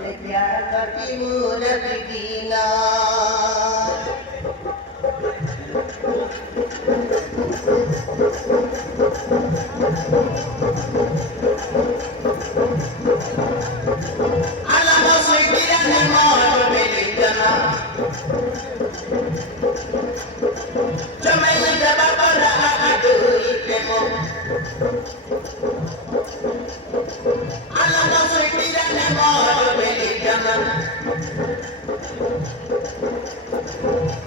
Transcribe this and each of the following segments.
प्यार करती मूरत दीना alamo sentira ni modo melitana jamai jaba para adu ikemo alamo sentira ni modo melitana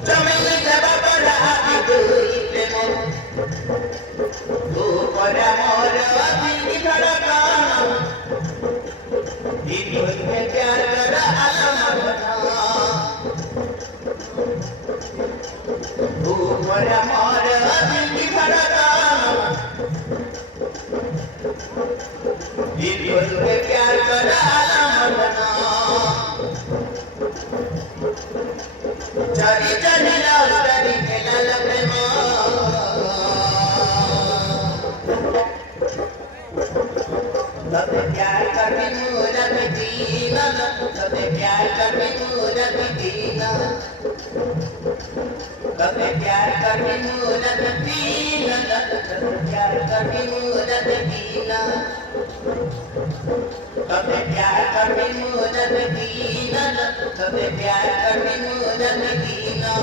jamai jaba para adu ikemo tu para mor abhi dhadkana दिल में प्यार करा आलम बना ऊपर मोर दिल की धड़कन दिल में प्यार करा आलम बना चरी चरी लाल चरी के लाल प्रेम तब प्यार करने मूरत दीना तब प्यार करने मूरत दीना तब प्यार करने मूरत दीना तब प्यार करने मूरत दीना तब प्यार करने मूरत दीना तब प्यार करने मूरत दीना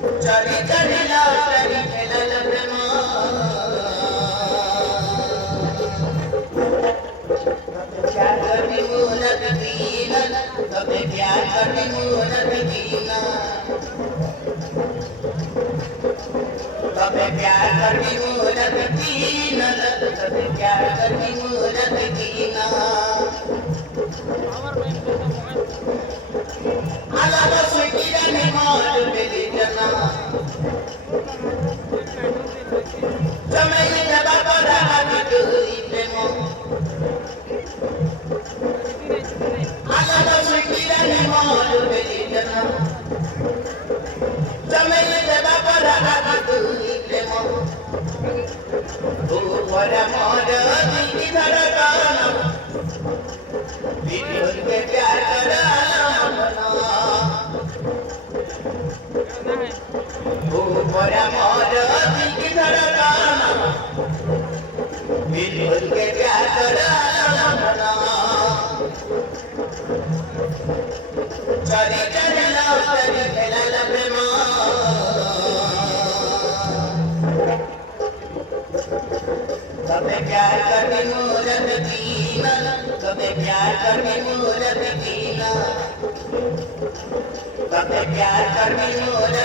चली चली लौटरी खेलल प्रेम तबे प्यार करनी मूरत दीनन तबे प्यार करनी मूरत दीना तबे प्यार करनी मूरत दीनन तबे प्यार करनी मूरत दीना अलग सुखीरा निमाल मिली जना समय जब बड़ा बिटूरी प्रेम अलग सुखीरा निमाल मिली जना समय जब बड़ा बिटूरी प्रेम ओ बड़ा मोर दिल धड़कन बिटूर के प्यार कराना बड़ा मोर दिल की धड़कन बिल्कुल के प्यार कराना चली चली लौटरी खेलल प्रेम तबे प्यार करनी मूरत दीना तबे प्यार करनी मूरत दीना तबे प्यार करनी मूरत